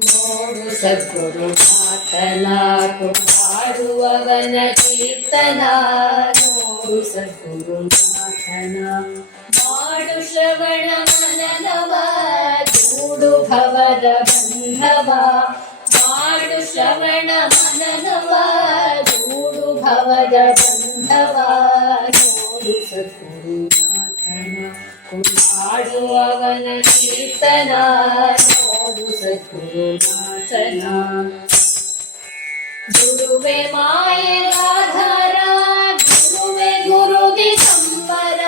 ನೋಡು ಸದ್ಗುರುನಾಥನ ಕೊಂಡಾಡುವವನ ಕೀರ್ತನ. ನೋಡು ಸದ್ಗುರುನಾಥನ ಮಾಡು ಶ್ರವಣ ಮನನವ. ದೂಡು ಭವದ ಬಂಧವ ಮಾಡು ಶ್ರವಣ ಮನನವ. ದೂಡು ಭವದ ಬಂಧವ. ನೋಡು ಸದ್ಗುರುನಾಥನ ಕೊಂಡಾಡುವವನ ಕೀರ್ತನ. ನೋಡು ಸದ್ಗುರುನಾಥನ. ಗುರುವೇ ಮಾಯೆಗಾಧಾರ ಗುರುವೇ ಗುರು ದಿಗಂಬರ.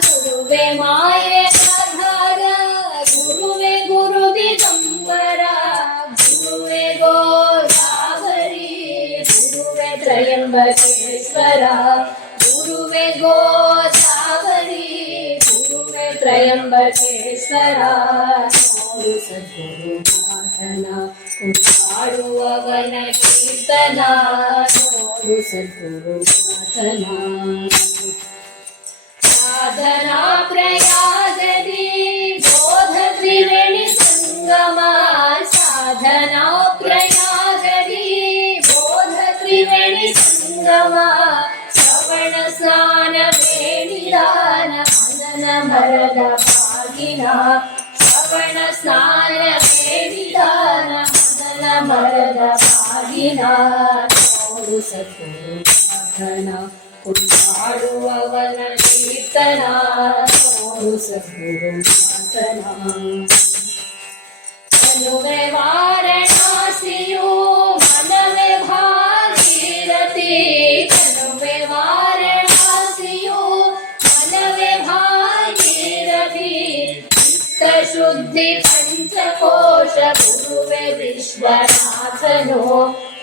ಗುರುವೇ ಮಾಯೆಗಾಧಾರ ಗುರುವೇ ಗುರು ದಿಗಂಬರ. ಗುರುವೇ ಗೋದಾವರಿ ಗುರುವೇ ತ್ರಯಂಬಕೇಶ್ವರ. ಗುರುವೇ ಗೋದಾವರಿ ಗುರುವೇ ತ್ರಯಂಬಕೇಶ್ವರ. ನೋಡು ಸದ್ಗುರುನಾಥನ ಕೊಂಡಾಡುವವನ ಕೀರ್ತನ. ನೋಡು ಸದ್ಗುರುನಾಥನ. ಸಾಧನಾ ಪ್ರಯಾಗದಿ ಬೋಧ ತ್ರಿವೇಣಿ ಸಂಗಮ. ಸಾಧನಾ ಪ್ರಯಾಗದಿ ಬೋಧ ತ್ರಿವೇಣಿ ಸಂಗಮ. ಶ್ರವಣ ಸ್ನಾನ ಬೇಡಿದಾನ ಮನನ ಮರದ ಬಾಗಿನ. ಶ್ರವಣ ಸ್ನಾನ ಬೇಡಿದಾನ ಮನನ ಮರದ ಬಾಗಿನ. ನೋಡು ಸದ್ಗುರುನಾಥನ ಕೊಂಡಾಡುವವನ ಕೀರ್ತನ. ನೋಡು ಸದ್ಗುರುನಾಥನ. ಮನುವೆ ವಾರಣಾಸಿಯು ಮನವೇ ಭಾಗೀರಥಿ. ಮನುವೆ ವಾರಣಾಸಿಯು ಮನವೇ ಭಾಗೀರಥಿ. ಚಿತ್ತ ಶುದ್ಧಿ ಪಂಚಕೋಶ ಗುರುವೇ ವಿಶ್ವನಾಥನು.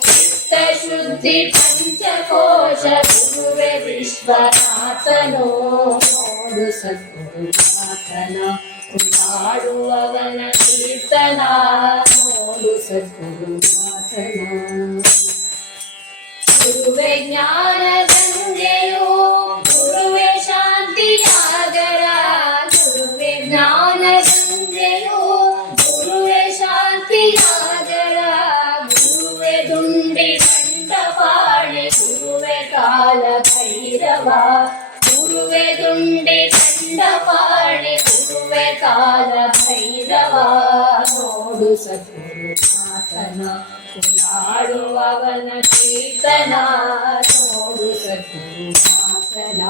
ಚಿತ್ತ ಶುದ್ಧಿ ಪಂಚಕೋಶ ಗುರುವೇ ವಿಶ್ವನಾಥನು. ನೋಡು ಸದ್ಗುರುನಾಥನ ಕೊಂಡಾಡುವವನ ಕೀರ್ತನ. ನೋಡು ಸದ್ಗುರುನಾಥನ. ಗುರುವೇ ಜ್ಞಾನ ಗಂಗೆಯು ಗುರುವೇ ಶಾಂತಿಯಾಗರ. ಗುರುವೇ ಜ್ಞಾನ ಗಂಗೆಯು ಗುರುವೇ ಶಾಂತಿಯಾಗರ. ಗುರುವೇ ದುಂಡಿ ಕಂಠಪಾಣಿ ಗುರುವೇ ಕಾಲ ಭೈರವ. ಗುರುವೇ ದುಂಡಿ ಕಂಠಪಾಣಿ ಗುರುವೇ ಕಾಲ ಭೈರವ. ನೋಡು ಸದ್ಗುರುನಾಥನ ಕೊಂಡಾಡುವವನ ಕೀರ್ತನ. ನೋಡು ಸದ್ಗುರುನಾಥನ.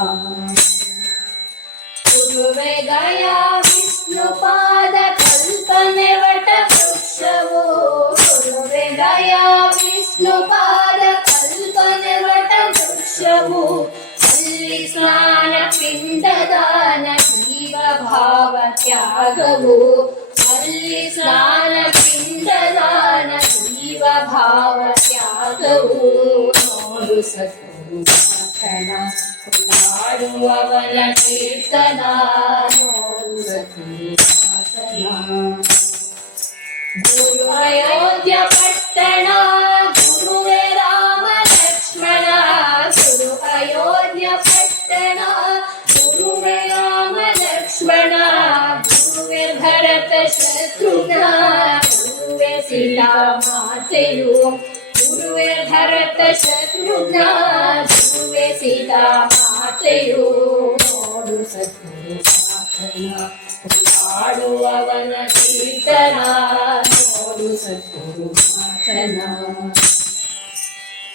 ಗುರುವೇ ಗಯಾ ವಿಷ್ಣುಪಾದ ಕಲ್ಪನೆ ವಟ ವೃಕ್ಷವು. ಗುರುವೇ ಗಯಾ ವಿಷ್ಣುಪಾದ ಕಲ್ಪನೆ ವಟ ವೃಕ್ಷವು. ಅಲ್ಲಿ ಸ್ನಾನ ಪಿಂಡದಾನ ಜೀವ ಭಾವ ತ್ಯಾಗವು. ಅಲ್ಲಿ ಸ್ನಾನ ಪಿಂಡದಾನ ಜೀವ ಭಾವ ತ್ಯಾಗವು. ನೋಡು ಸದ್ಗುರುನಾಥನ ಕೊಂಡಾಡುವವನ ಕೀರ್ತನ. ನೋಡು ಸದ್ಗುರುನಾಥನ. ಗುರು ಅಯೋಧ್ಯ ಪಟ್ಟಣ ಗುರುವೇ ರಾಮ ಲಕ್ಷ್ಮಣ. ಗುರು ಅಯೋಧ್ಯ ಪಟ್ಟಣ ಗುರುವೇ ರಾಮ ಲಕ್ಷ್ಮಣ. ಗುರುವೇ ಭರತ ಶತ್ರುಘ್ನ ಗುರುವೇ ಸೀತಾ ಮಾತೆಯು. ಗುರುವೇ ಭರತ ಶತ್ರುಘ್ನ ಗುರುವೇ ಸೀತಾ ಮಾತೆಯು. ನೋಡು ಸದ್ಗುರುನಾಥನ ಕೊಂಡಾಡುವವನ ಕೀರ್ತನ. ನೋಡು ಸದ್ಗುರುನಾಥನ.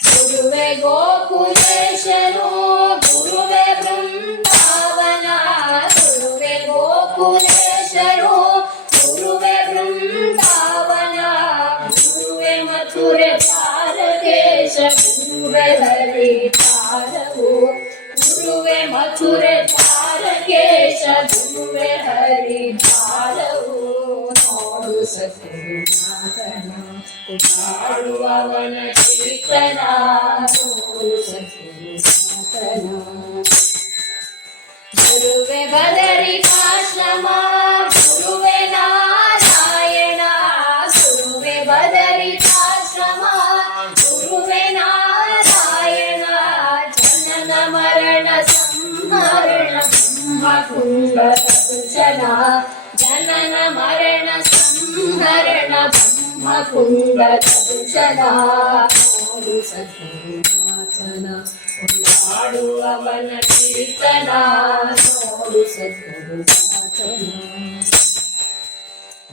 ಗುರುವೇ ಗೋಕುಲೇಶನು ಗುರುವೇ ಬೃಂದಾವನ. ಗುರುವೇ ಗೋಕುಲೇಶನು ಗುರುವೇ ಬೃಂದಾವನ. ಗುರುವೇ ಮಥುರೆ ದ್ವಾರಕೇಶ ಗುರುವೇ ಹರಿದ್ವಾರವು. ಗುರುವೇ ಮಥುರೆ ದ್ವಾರಕೇಶ ಗುರುವೇ ಹರಿದ್ವಾರವು. ನೋಡು ಸದ್ಗುರುನಾಥನ ಕೊಂಡಾಡುವವನ ಕೀರ್ತನ. ನೋಡು ಸದ್ಗುರುನಾಥನ. ಗುರುವೇ ಬದರಿಕಾಶ್ರಮ ಗುರುವೇ ನಾರಾಯಣ. ಗುರುವೇ ಬದರಿಕಾಶ್ರಮ ಗುರುವೇ ನಾರಾಯಣ. ಜನನ ಮರಣ ಸಂಹರಣ ಬ್ರಹ್ಮಕುಂಡ ಸದೃಶನ. ಜನನ ಮರಣ ಸಂಹರಣ ಬ್ರಹ್ಮಕುಂಡ ದರ್ಶನ ನೋಡು ಸದ್ಗುರುನಾಥನ ಕೊಂಡಾಡುವವನ ಕೀರ್ತನ ನೋಡು ಸದ್ಗುರುನಾಥನ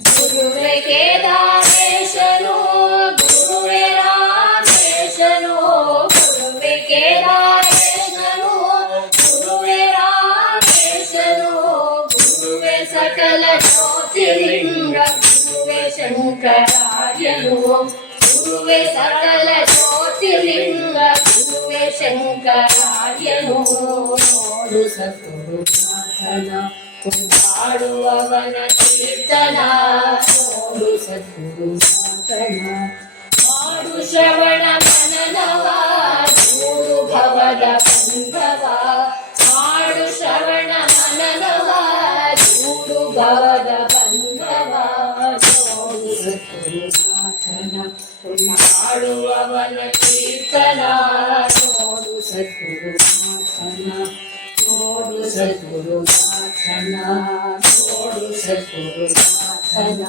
ಗುರುವೇ ಕೇದಾರೇಶನು ಗುರುವೇ ರಾಮೇಶನು ಗುರುವೇ ಕೇದಾರೇಶನು ಗುರುವೇ ರಾಮೇಶನು ಗುರುವೇ ಸಕಲ ಜ್ಯೋತಿರ್ಲಿಂಗ ಗುರುವೇ ಶಂಕರಾರ್ಯನು ಗುರುವೇ ಸಕಲ ಜ್ಯೋತಿರ್ಲಿಂಗ ಗುರುವೇ ಶಂಕರಾರ್ಯನು ನೋಡು ಸದ್ಗುರುನಾಥನ ಕೊಂಡಾಡುವವನ ಕೀರ್ತನ ನೋಡು ಸದ್ಗುರುನಾಥನ ಮಾಡು ಶ್ರವಣ ಮನನವ ನೋಡು ಭವದ ಬಂಧವ ಮಾಡು ಶ್ರವಣ ಮನನವ ನೋಡು ಭವದ ಬಂಧವ ನೋಡು ಸದ್ಗುರುನಾಥನ ಕೊಂಡಾಡುವವನ ಕೀರ್ತನ ನೋಡು ಸದ್ಗುರುನಾಥನ ನೋಡು ಸದ್ಗುರುನಾಥನ ನೋಡು ಸದ್ಗುರುನಾಥನ